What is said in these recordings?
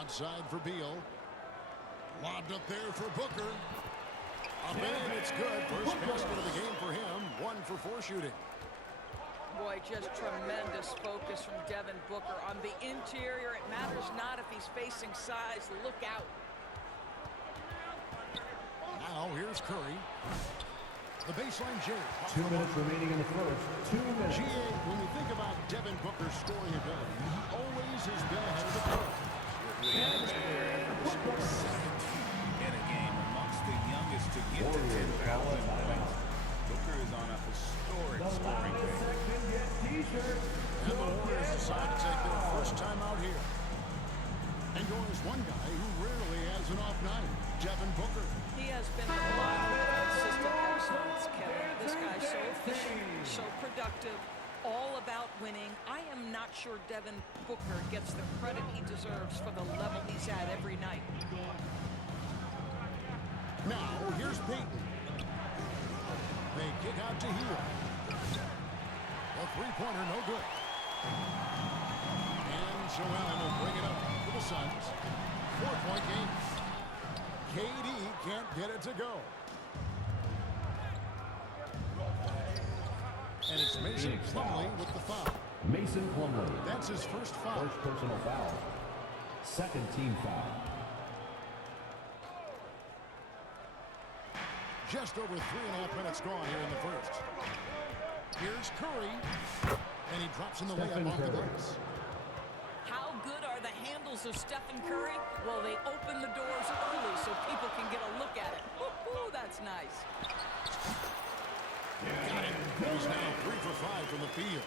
Outside for Beal. Lobbed up there for Booker. Up and it's good. First basket of the game for him. 1 for 4 shooting. Boy, just tremendous focus from Devin Booker. On the interior, it matters not if he's facing size. Look out. Now here's Curry. The baseline J. 2 minutes remaining in the first. 2 minutes. GA, when we think about Devin Booker's scoring ability, he always has been ahead of the curve. Second in a game amongst the youngest to get to 10,000 points. Booker is on a historic scoring pace. And the Warriors decide to take their first time out here. And there's one guy who rarely has an off night, Devin Booker. He has been a lot of consistent excellence, Kevin. This guy's so efficient, so productive, all about winning. I am not sure Devin Booker gets the credit he deserves for the level he's at every night. Now, here's Payton. They kick out to Hill. A three-pointer, no good. And Joel will bring it up for the Suns. 4-point game. KD can't get it to go. And it's Mason Plumlee with the foul. Mason Plumlee. That's his first foul. First personal foul. Second team foul. Just over 3.5 minutes gone here in the first. Here's Curry. And he drops in the layup off the glass. How good are the handles of Stephen Curry? Well, they open the doors early so people can get a look at it. Woo-hoo, that's nice. Got it. He's now 3 for 5 from the field.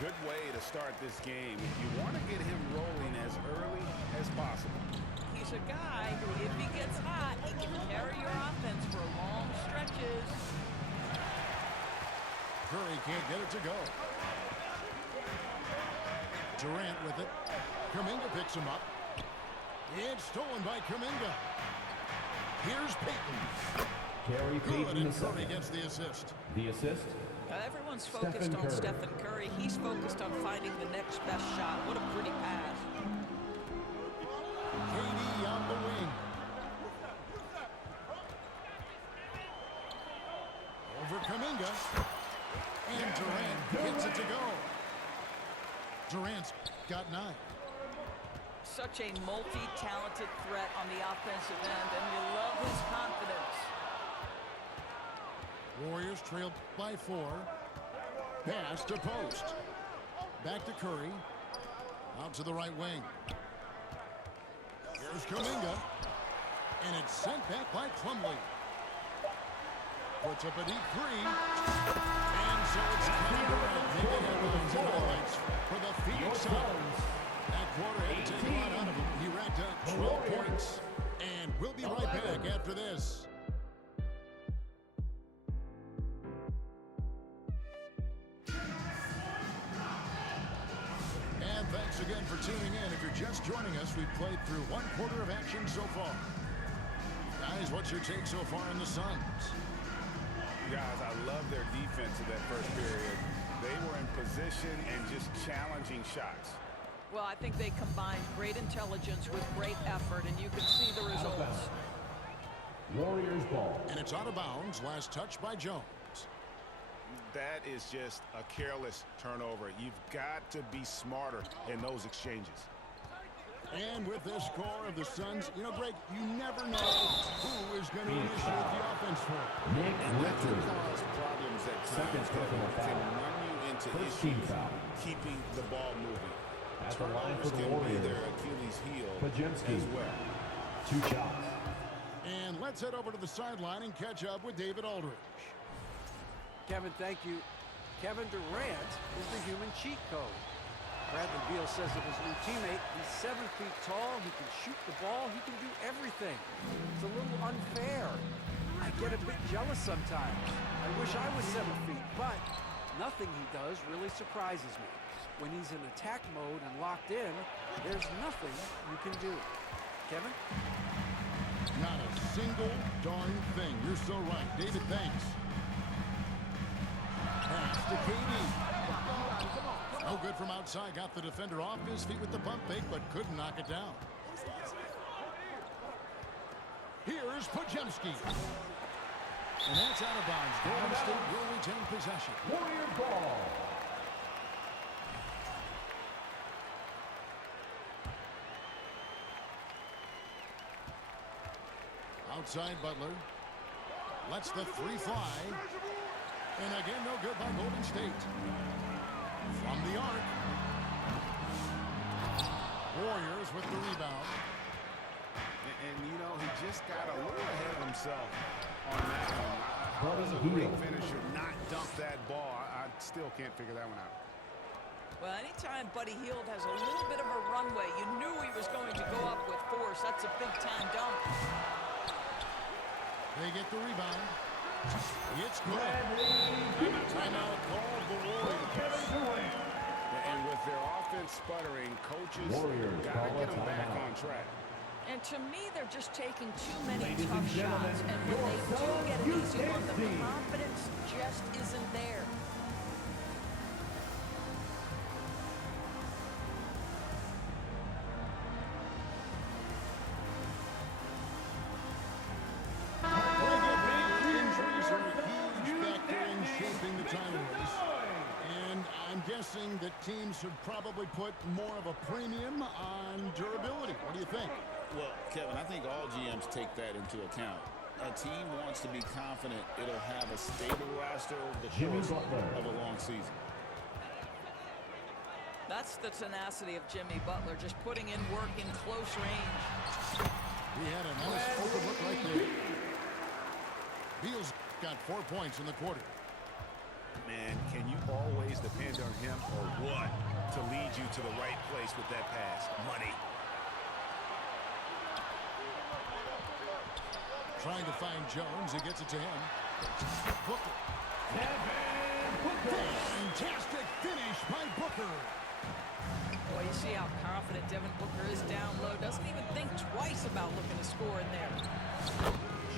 Good way to start this game. If you want to get him rolling as early as possible. He's a guy who, if he gets hot, he can carry your offense for long stretches. Curry can't get it to go. Durant with it. Kuminga picks him up. It's stolen by Kuminga. Here's Payton. Carey Good, Payton and the Curry second. gets the assist. The assist. Everyone's focused on Stephen Curry. He's focused on finding the next best shot. What a pretty pass. KD on the wing. Over Kuminga. And Durant gets it to go. Durant's got 9. Such a multi-talented threat on the offensive end, and you love his confidence. Warriors trailed by 4. Pass to post. Back to Curry. Out to the right wing. Here's Kuminga. And it's sent back by Plumlee. Puts up a deep 3. And so it's Kevin Durant making headlines and highlights for the Phoenix Suns. That quarter had to take a lot out of him. He racked up 12 points. And we'll be right back after this. And thanks again for tuning in. If you're just joining us, we've played through 1 quarter of action so far. Guys, what's your take so far in the Suns? Guys, I love their defense in that first period. They were in position and just challenging shots. Well, I think they combined great intelligence with great effort, and you can see the results. Warriors ball. And it's out of bounds. Last touch by Jones. That is just a careless turnover. You've got to be smarter in those exchanges. And with this score of the Suns, you know, Greg, you never know who is going to initiate the offense for it. Nick And that can Richards. cause problems at Second times. personal That can foul. run you into First team issues foul. keeping the ball moving. At the line for Turnovers the can be Warriors. their Achilles heel Pajemski. as well. 2 shots. And let's head over to the sideline and catch up with David Aldridge. Kevin, thank you. Kevin Durant is the human cheat code. Bradley Beal says of his new teammate, he's 7 feet tall, he can shoot the ball, he can do everything. It's a little unfair. I get a bit jealous sometimes. I wish I was 7 feet, but nothing he does really surprises me. When he's in attack mode and locked in, there's nothing you can do. Kevin? Not a single darn thing. You're so right. David, thanks. Pass to KD. No good from outside. Got the defender off his feet with the pump fake, but couldn't knock it down. Here's Pojemski. And that's out of bounds. Golden State will retain possession. Warriors ball. Outside Butler. Lets the three fly. And again, no good by Golden State. From the arc. Warriors with the rebound. And you know, he just got a little ahead of himself on that one. How does a great finisher not dump that ball? I still can't figure that one out. Well, anytime Buddy Hield has a little bit of a runway, you knew he was going to go up with force. That's a big-time dump. They get the rebound. It's good. Timeout called the Warriors. And with their offense sputtering, coaches Warriors got to call a get them back timeout. on track. And to me, they're just taking too many Ladies tough and gentlemen, shots. And when they do your get an easy one, the UKC. confidence just isn't there. Injuries are a huge factor in shaping the title race. And I'm guessing that teams should probably put more of a premium on durability. What do you think? Well, Kevin, I think all GMs take that into account. A team wants to be confident it'll have a stable roster over the Jimmy course Butler. of a long season. That's the tenacity of Jimmy Butler, just putting in work in close range. He had a nice open look right there. Beal's got 4 points in the quarter. Man, can you always depend on him or what to lead you to the right place with that pass? Money. Trying to find Jones. He gets it to him. Booker. Fantastic finish by Booker. Boy, you see how confident Devin Booker is down low. Doesn't even think twice about looking to score in there.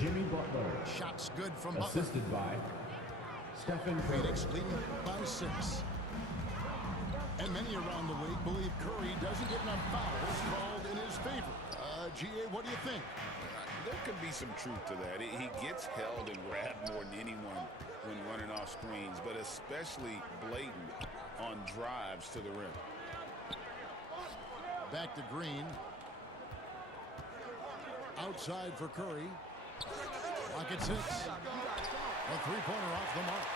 Jimmy Butler. Shots good from Butler. Assisted by Stephen Curry. Phoenix leading by 6. And many around the league believe Curry doesn't get enough fouls called in his favor. GA, what do you think? There could be some truth to that. He gets held and grabbed more than anyone when running off screens, but especially blatant on drives to the rim. Back to Green. Outside for Curry. Clock at 6. A three-pointer off the mark.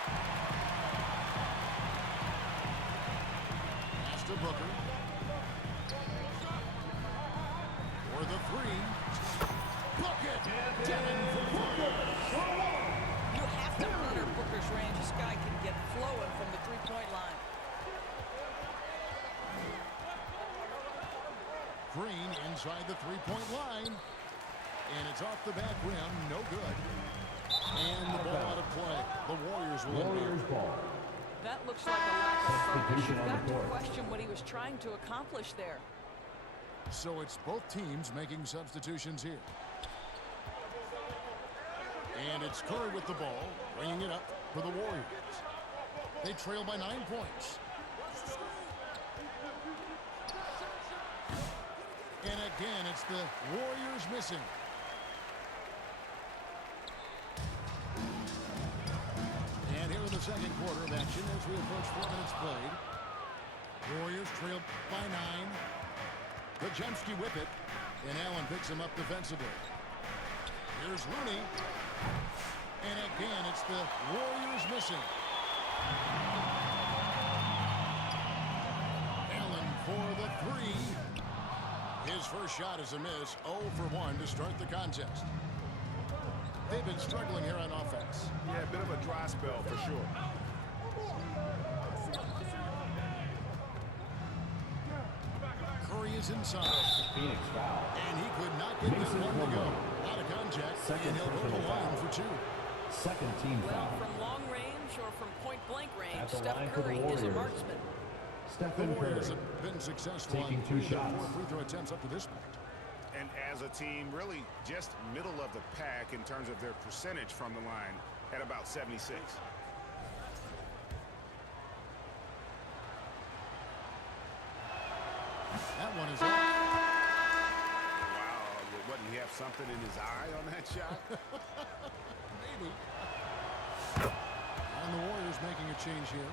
Pass to Booker. For the three. Book it! Devin Booker! You have to honor Booker's range. This guy can get flowing from the three-point line. Green inside the three-point line. And it's off the back rim. No good. And the ball out of play. The Warriors will Warriors ball. That looks like a lack of focus. Substitution You've on got the to court. question what he was trying to accomplish there. So it's both teams making substitutions here. And it's Curry with the ball, bringing it up for the Warriors. They trail by 9 points. And again, it's the Warriors missing. And here in the second quarter of action as we approach 4 minutes played. Warriors trail by 9. Pojemski with it. And Allen picks him up defensively. Here's Looney. And again, it's the Warriors missing. Allen for the three. His first shot is a miss. 0 for 1 to start the contest. They've been struggling here on offense. Yeah, a bit of a dry spell for sure. Curry is inside. Phoenix foul. And he could not get this Mason one to go. Plumlee. Out of contact. Second And he'll go to personal the line foul. for 2. Second team Well, foul. from long range or from point-blank range, At the Steph line for the Curry is a Warriors. marksman. The Stephen Warriors Curry. have been successful Taking on 2 3 of their shots. 4 free throw attempts up to this point. And as a team, really just middle of the pack in terms of their percentage from the line at about 76. That one is off. Wow, wouldn't he have something in his eye on that shot? Maybe. And the Warriors making a change here.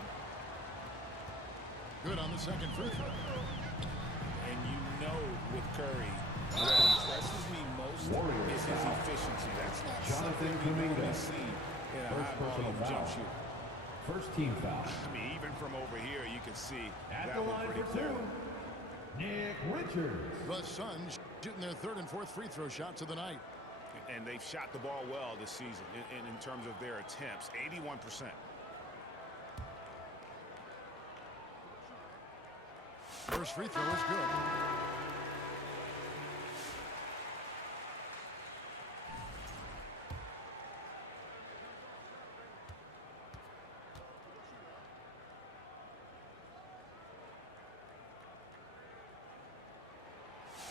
Good on the second free throw. And you know with Curry, what impresses me most is his efficiency. That's not something we normally see in a high-volume jump shooter. First team foul. I mean, even from over here, you can see At that the one line pretty for clearly. two, Nick Richards. The Suns shooting their third and fourth free throw shots of the night. And they've shot the ball well this season in terms of their attempts, 81%. First free throw is good.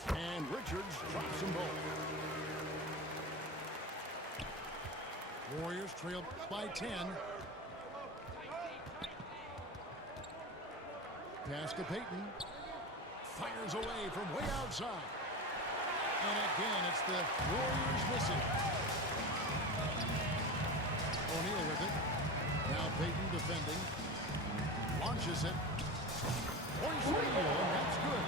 And Richards drops them both. Warriors trail by 10. Pass to Payton. Fires away from way outside. And again, it's the Warriors missing. O'Neal with it. Now Payton defending. Launches it. Points the and that's good.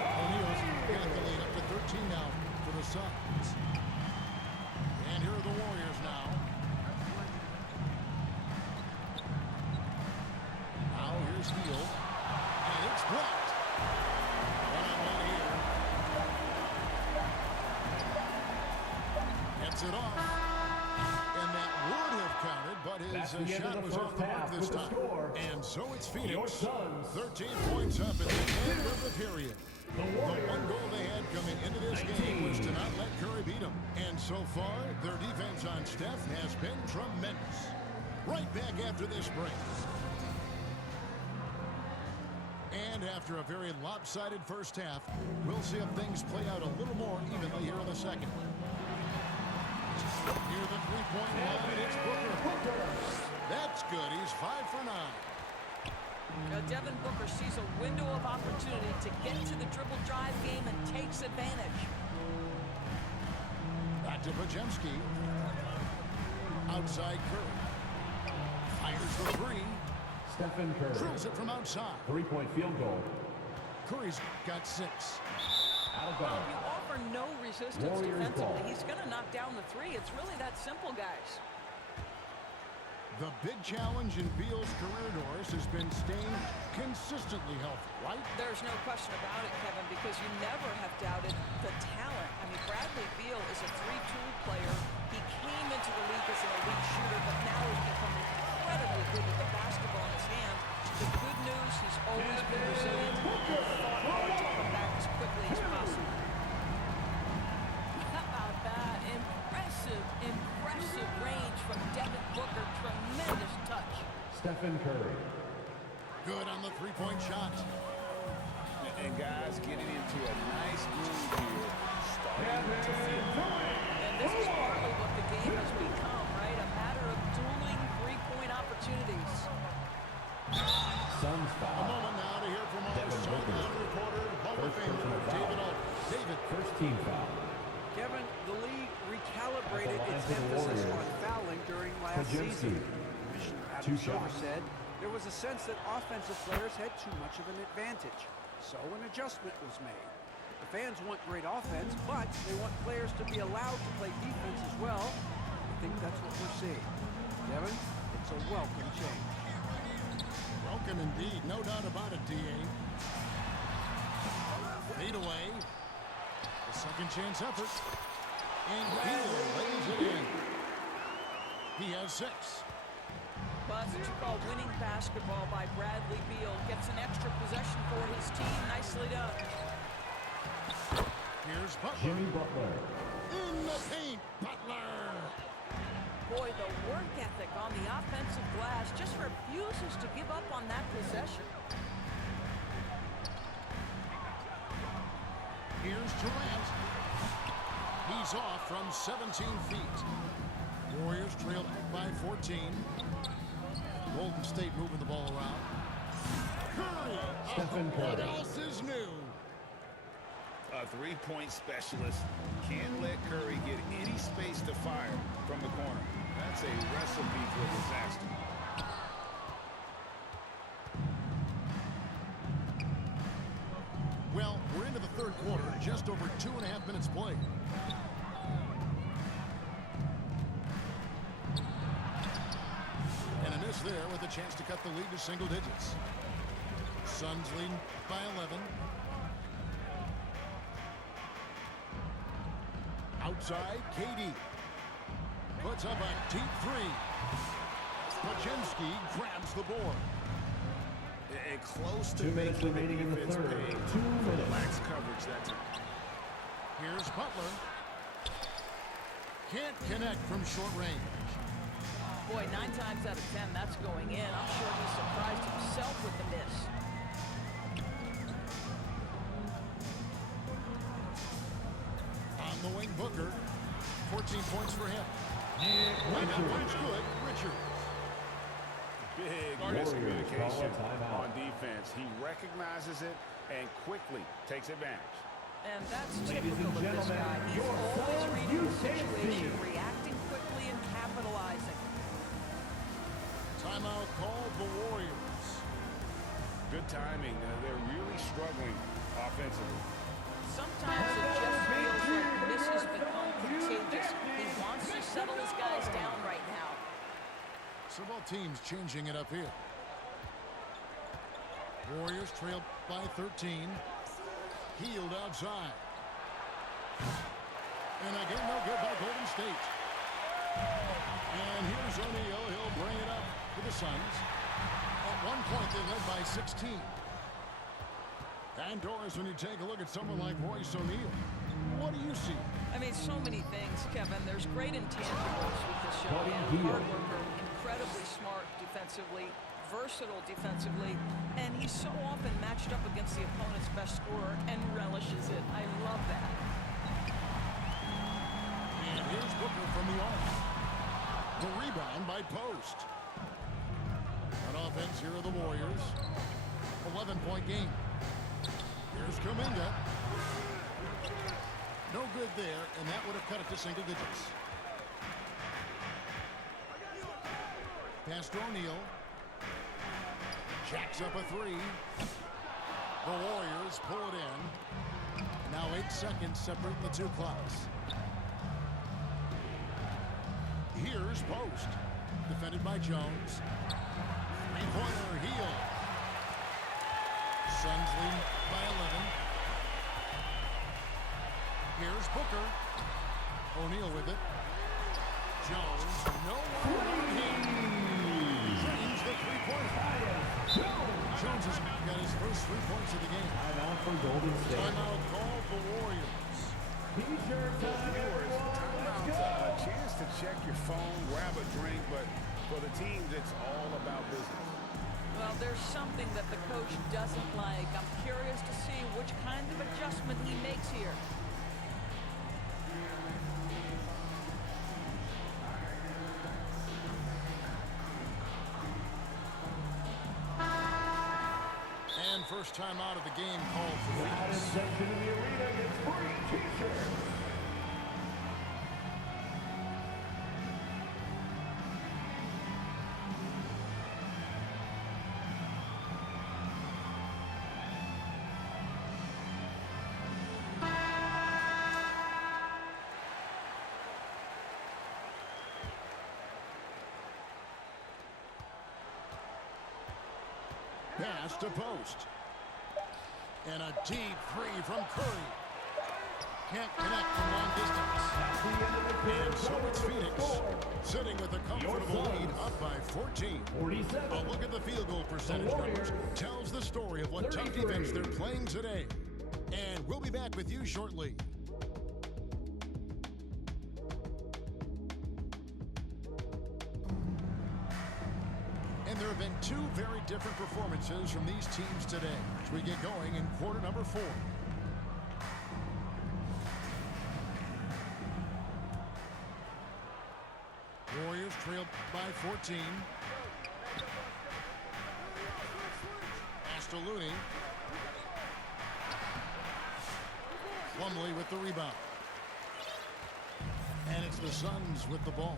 O'Neal's got the lead up to 13 now for the Suns. And here are the Warriors now. Now here's Hield. And it's blocked. One-on-one here. Gets it off. And that would have counted, but That's the his end of shot the was first off the mark half this with the time. score. And so it's Your Phoenix. Suns. 13 points up at the end of the period. The The Warriors. one goal they had coming into this game was to not let Curry beat them. And so far, their defense on Steph has been tremendous. Right back after this break. And after a very lopsided first half, we'll see if things play out a little more evenly here in the second. Near the three-point line, it's Booker. That's good. He's 5 for 9. Devin Booker sees a window of opportunity to get to the dribble drive game and takes advantage. Back to Podziemski. Outside Curry. Fires the three. Stephen Curry. Drills it from outside. Three-point field goal. Curry's got 6. Out of Well, bounds. if you offer no resistance Warriors defensively, ball. he's going to knock down the three. It's really that simple, guys. The big challenge in Beal's career, Doris, has been staying consistently healthy, right? There's no question about it, Kevin, because you never have doubted the talent. I mean, Bradley Beal is a three-tool player. He came into the league as an elite shooter, but now has become incredibly good with the basketball in his hand. The good news, he's always been resilient and fought hard to come back as quickly as possible. How about that? Impressive range from Devin Booker. Tremendous touch. Stephen Curry. Good on the three-point shot. And guys getting into a nice groove here, starting to feel. And this is partly what the game has become, right? A matter of dueling three-point opportunities. Suns A foul. moment now to hear from our Devin Booker. sideline reporter, Hall of First Famer personal foul. David Aldridge. David. First team foul. Kevin, the league recalibrated At the line its for the emphasis Warriors. on fouling during last Podziemski. season. Commissioner Two Adam Silver shots. said there was a sense that offensive players had too much of an advantage. So an adjustment was made. The fans want great offense, but they want players to be allowed to play defense as well. I think that's what we're seeing. Devin, it's a welcome change. Welcome indeed. No doubt about it, D.A. Fade away. The second chance effort. And Beal lays it in. He has 6. But what you call winning basketball by Bradley Beal. Gets an extra possession for his team. Nicely done. Here's Butler. Jimmy Butler. In the paint. Butler. Boy, the work ethic on the offensive glass just refuses to give up on that possession. Here's Durant. He's off from 17 feet. Warriors trail by 14. Golden State moving the ball around. Curry. Stephen What Curry. else is new? A three-point specialist can't let Curry get any space to fire from the corner. That's a recipe for disaster. Well, we're into the third quarter, just over 2.5 minutes played. And a miss there with a chance to cut the lead to single digits. Suns lead by 11. Outside, KD puts up a deep three. Pachinski grabs the board. And close to 2 minutes making the remaining in the defense third. pay 2 for the minutes. lax coverage that time. Here's Butler. Can't connect from short range. Boy, 9 times out of 10, that's going in. I'm sure he surprised himself with the miss. On the wing, Booker. 14 points for him. When that one's good, Richards. Big Warriors miscommunication call a timeout. on defense. He recognizes it and quickly takes advantage. And that's Ladies typical and of this gentlemen, guy. He's your always Suns reading the UKC. situation, reacting quickly and capitalizing. Timeout called the Warriors. Good timing. They're really struggling offensively. Sometimes it just feels like misses become contagious. He wants to settle his guys down right now. So both teams changing it up here. Warriors trailed by 13. Healed outside. And again, no good by Golden State. And here's O'Neal. He'll bring it up to the Suns. At one point, they led by 16. And Doris, when you take a look at someone like Royce O'Neal, what do you see? I mean, so many things, Kevin. There's great intangibles with this young Buddy man. Hield. Hard worker, incredibly smart defensively, versatile defensively, and he's so often matched up against the opponent's best scorer and relishes it. I love that. And here's Booker from the arc. The rebound by Post. On offense, here are the Warriors. 11-point game. Here's Kuminga. No good there, and that would have cut it to single digits. Pass to O'Neal. Jacks up a three. The Warriors pull it in. Now 8 seconds separate the two clocks. Here's Post. Defended by Jones. Three-pointer, Hield. Suns lead by 11. Here's Booker. O'Neal with it. Jones, no one on him. Drains the three-pointer. Jones has got his first 3 points of the game. Timeout for Golden State. Timeout called the Warriors. T-shirt time, Viewers, everyone. Let's timeout's go. a chance to check your phone, grab a drink, but for the teams, it's all about business. Well, there's something that the coach doesn't like. I'm curious to see which kind of adjustment he makes here. And first time out of the game called for The hottest Phoenix. section in the arena gets free T-shirts. Pass to Post. And a deep three from Curry. Can't connect from long distance. At the end of the And third so quarter, it's Phoenix score, sitting with a comfortable lead up by 14. 47. A look at the field goal percentage numbers tells the story of what tough 33. defense they're playing today. And we'll be back with you shortly. And there have been two very different performances from these teams today as we get going in quarter number 4. Warriors trailed by 14. Pass Castelluni. Plumlee with the rebound. And it's the Suns with the ball.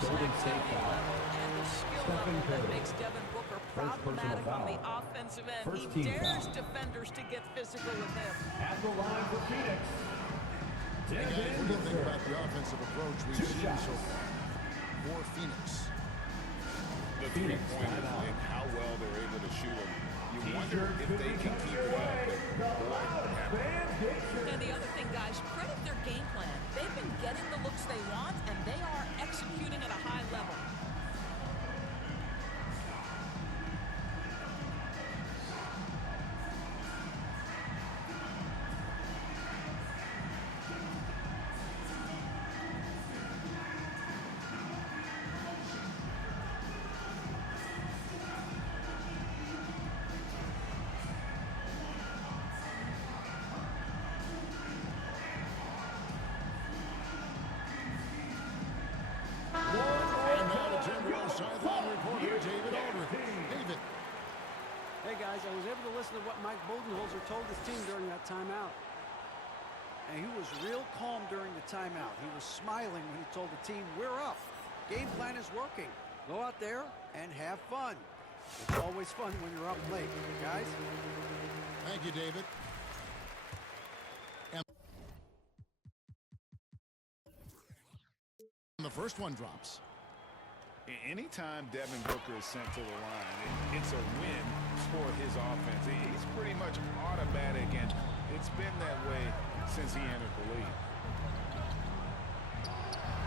Golden State foul. And the skill Stephen level that Curry. makes Devin Booker First personal problematic on the foul. offensive end. First He team dares foul. defenders to get physical with him. At the line for Phoenix. Hey guys, what do you think about the offensive approach we've Two seen shots. so far for Phoenix? The Phoenix, three-pointers timeout. and how well they're able to shoot them. You wonder if they can keep it up. And the other thing, guys, credit their game plan. They've been getting the looks they want, and they are executing at a high level. And now the Timberwolves sideline reporter, David Aldridge. David. Hey guys, I was able to listen to what Mike Budenholzer told his team during that timeout. And he was real calm during the timeout. He was smiling when he told the team, we're up. Game plan is working. Go out there and have fun. It's always fun when you're up late, guys. Thank you, David. And the first one drops. Anytime Devin Booker is sent to the line, it's a win for his offense. He's pretty much automatic, and it's been that way since he entered the league.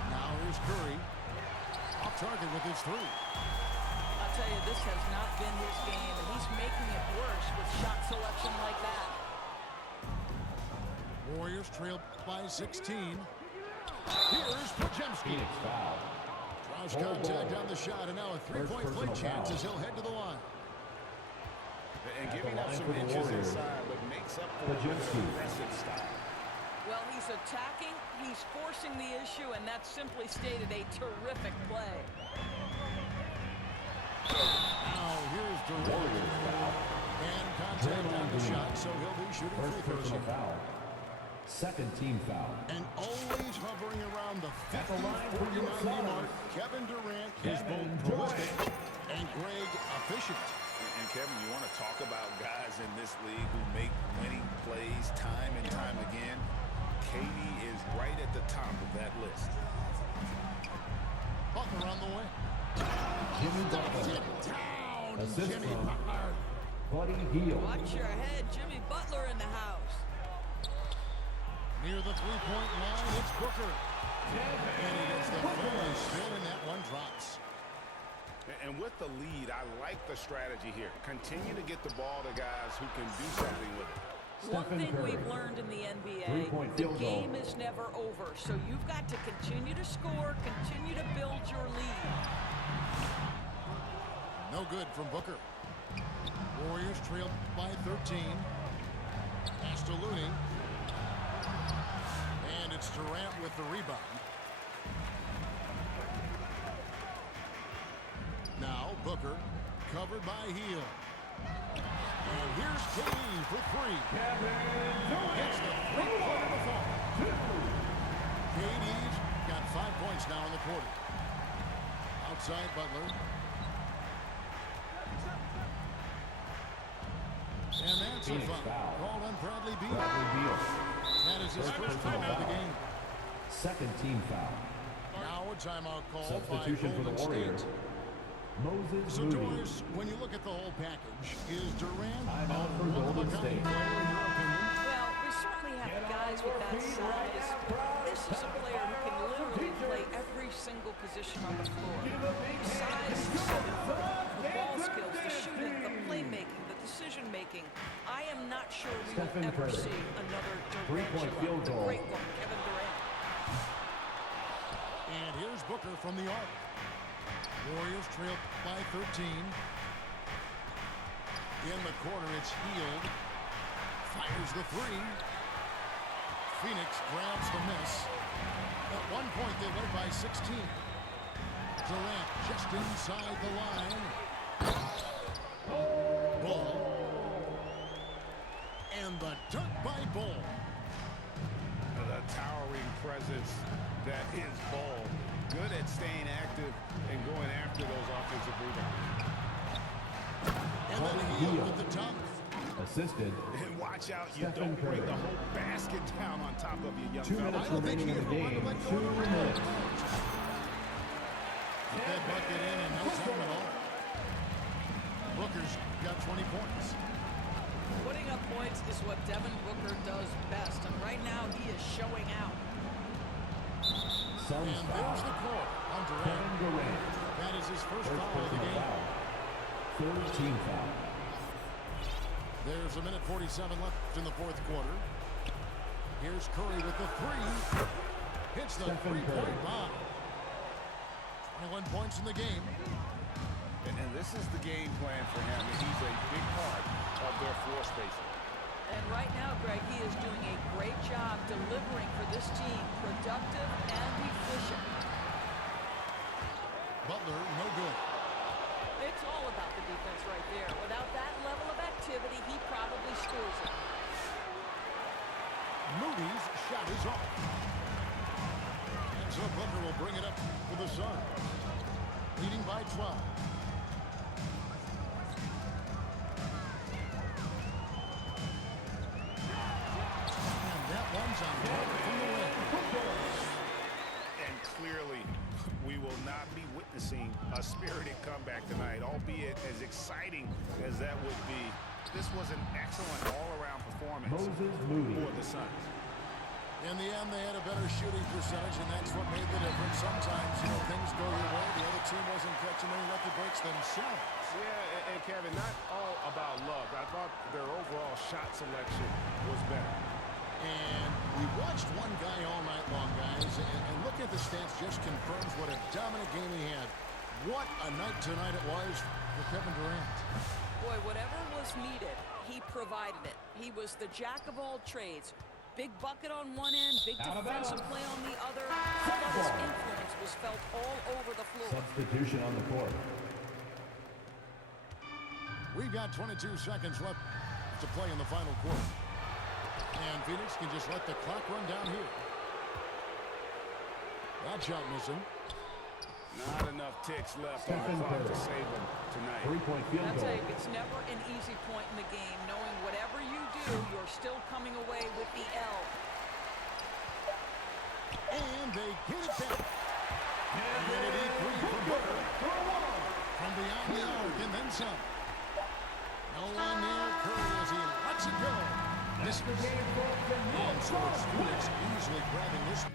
Now here's Curry. Off target with his three. I'll tell you, this has not been his game, and he's making it worse with shot selection like that. Warriors trail by 16. Here's Podziemski. Phoenix foul. Draws contact on the shot, and now a three-point play personal chance foul. as he'll head to the line. And At giving the up line some for the inches Warriors. inside, but makes up for it with Podziemski. an aggressive style. Well, he's attacking, he's forcing the issue, and that's simply stated a terrific play. Now here's Durant. Warriors foul. And contact on the shot, so he'll be shooting First free throws personal here. foul. Second team foul. And always hovering around the At the line for your 50-49 mark, Suns. Kevin Durant is Kevin both prolific and Greg efficient. And Kevin, you want to talk about guys in this league who make winning plays time and time again? KD is right at the top of that list. Butler on the way. Jimmy Knocks Butler. it down. Assist Jimmy from Butler. Buddy Hield. Watch your head, Jimmy Butler in the house. Near the three-point line, it's Booker. And he gets the phone spin, and that one drops. And with the lead, I like the strategy here. Continue to get the ball to guys who can do something with it. One Stephen thing Curry. we've learned in the NBA, Three-point the field goal. game is never over. So you've got to continue to score, continue to build your lead. No good from Booker. Warriors trail by 13. Castelluni. And it's Durant with the rebound. Now Booker, covered by Hield. And here's KD for three. Gets the three-pointer to fall. KD's got 5 points now in the quarter. Outside Butler. And that's a Phoenix foul foul. called on Bradley Beal. Bradley Beal. That is his First first personal foul of the foul. game. Second team foul. Now a timeout call Substitution by for the Golden Warriors. State. Moses So, Moody. Doris, when you look at the whole package, is Durant Timeout for one of a Golden kind State. player in your opinion? Well, we certainly have guys with that size. This is a player who can literally play every single position on the floor. The size, 7 foot, the ball skills, the shooting, the playmaking, the decision making. I am not sure we will Stephen ever Curry. see another Three-point Durant. field The goal. great one, Kevin Durant. And here's Booker from the arc. Warriors trail by 13. In the corner, it's Hield. Fires the three. Phoenix grabs the miss. At one point, they led by 16. Durant just inside the line. Ball. And the dunk by Ball. The towering presence that is Ball. Good at staying active and going after those offensive rebounds. And then Hield with the dunk. Assisted. And watch out, you Stephen don't break Curry. the whole basket down on top of your young 2 fella. minutes remaining in the game. 2 minutes. Get that bucket in no time at all. Booker's got 20 points. Putting up points is what Devin Booker does best, and right now he is showing out. Suns And there's the foul. call on Kevin Durant. Durant. That is his first First foul of the personal game. foul. Third team foul. There's a minute 47 left in the fourth quarter. Here's Curry with the three. Hits the Stephen three-point Curry. bomb. 21 points in the game. And this is the game plan for him. And he's a big part of their floor spacing. And right now, Greg, he is doing a great job delivering for this team, productive and efficient. Butler, no good. It's all about the defense right there. Without that level of activity, he probably scores it. Moody's shot is off. And so Booker will bring it up for the Suns. Leading by 12. And that one's on target from the wing. And clearly, we will not be witnessing a spirited comeback tonight, albeit as exciting as that would be. This was an excellent all-around performance Moses Moody. for the Suns. In the end, they had a better shooting percentage, and that's what made the difference. Sometimes, things go your way. The other team wasn't catching any lucky breaks themselves. Yeah, and Kevin, not all about luck. I thought their overall shot selection was better. And we watched one guy all night long, guys, and looking at the stats just confirms what a dominant game he had. What a night tonight it was for Kevin Durant. Boy, whatever was needed, he provided it. He was the jack of all trades. Big bucket on one end, big Out of defensive bounds. play on the other. I thought his influence was felt all over the floor. Substitution on the court. We've got 22 seconds left to play in the final quarter. And Phoenix can just let the clock run down here. That shot missing. Not enough ticks left on Stephen the clock to Curry. save them tonight. 3-point field I'll tell goal. you, it's never an easy point in the game, knowing whatever you do, you're still coming away with the L. And they get it back. Kennedy three from Booker. From beyond the arc and then some. No one near Curry as he lets it go. Misses. And so it's Phoenix easily grabbing this.